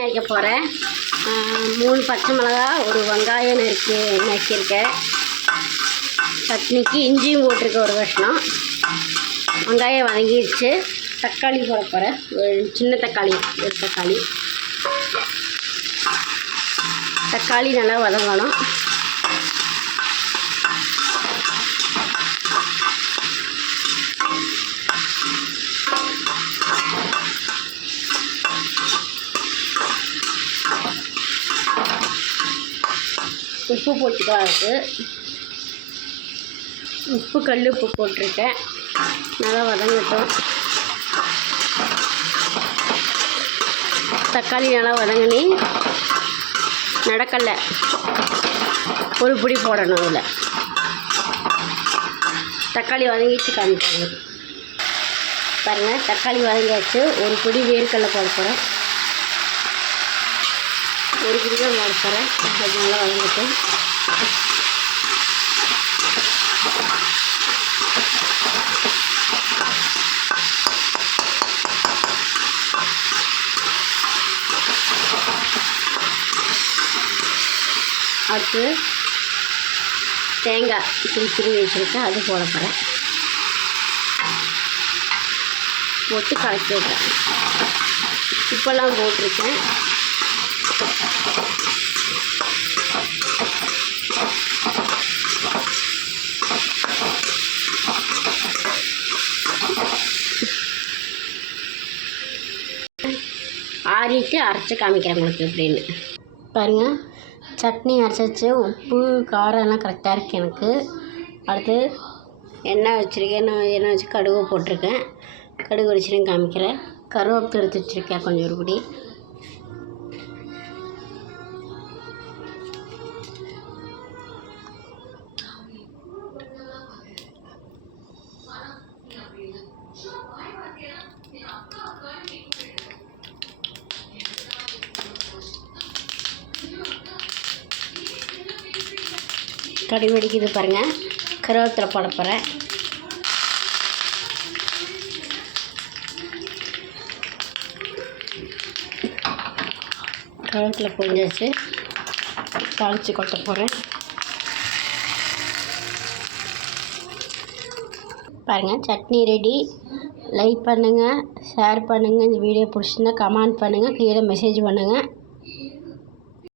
அரைக்க போகிறேன். 3 பச்சை மிளகா, ஒரு வெங்காயம் நறுக்கியிருக்கேன். சட்னிக்கு இஞ்சியும் போட்டிருக்கேன் ஒரு கஷ்டம். வெங்காயம் வதங்கிடுச்சு. தக்காளி போட போகிறேன். ஒரு சின்ன தக்காளி, ஒரு தக்காளி நல்லா வதங்கணும். உப்பு போட்டுக்கலாம். அதுக்கு உப்பு கல் உப்பு போட்டிருக்கேன். நல்லா வதங்கட்டும். தக்காளி நல்லா வதங்கினி நடக்கலை ஒரு பிடி போடணும். அதில் தக்காளி வதங்கிட்டு காமிப்பாங்க பாருங்கள். தக்காளி வதங்கியாச்சு. ஒரு பிடி வேர்க்கடலை போட போகிறேன். ஒரு பிடி தான் போட போகிறேன். அது நல்லா வதங்கட்டும். அடுத்து தேங்காய் திருவி வச்சுருக்கேன். அது போட போகிறேன். போட்டு கலக்கி விட்டேன். உப்பெல்லாம் போட்டிருக்கேன். ஆறிட்டு அரைச்சி காமிக்கிறேன் உங்களுக்கு எப்படின்னு பாருங்கள். சட்னி அரைச்சாச்சு. உப்பு காரம் எல்லாம் கரெக்டாக இருக்குது எனக்கு. அடுத்து எண்ணெய் வச்சுருக்கேன். எண்ணெய் வச்சு கடுகு போட்டிருக்கேன். கடுகு வச்சுருக்கேன் காமிக்கிறேன். கருவேப்பிலை எடுத்து வச்சுருக்கேன் கொஞ்சம் ஒரு பிடி. கடுகு வெடிக்குது பாருங்கள். கருவேப்பிலை போட போகிறேன். கருவேப்பிலை பொரிஞ்சாச்சு. தாளித்து கொட்ட போகிறேன். பாருங்கள் சட்னி ரெடி. லைக் பண்ணுங்கள், ஷேர் பண்ணுங்கள். இந்த வீடியோ பிடிச்சிருந்தா கமெண்ட் பண்ணுங்கள், கீழே மெசேஜ் பண்ணுங்கள்.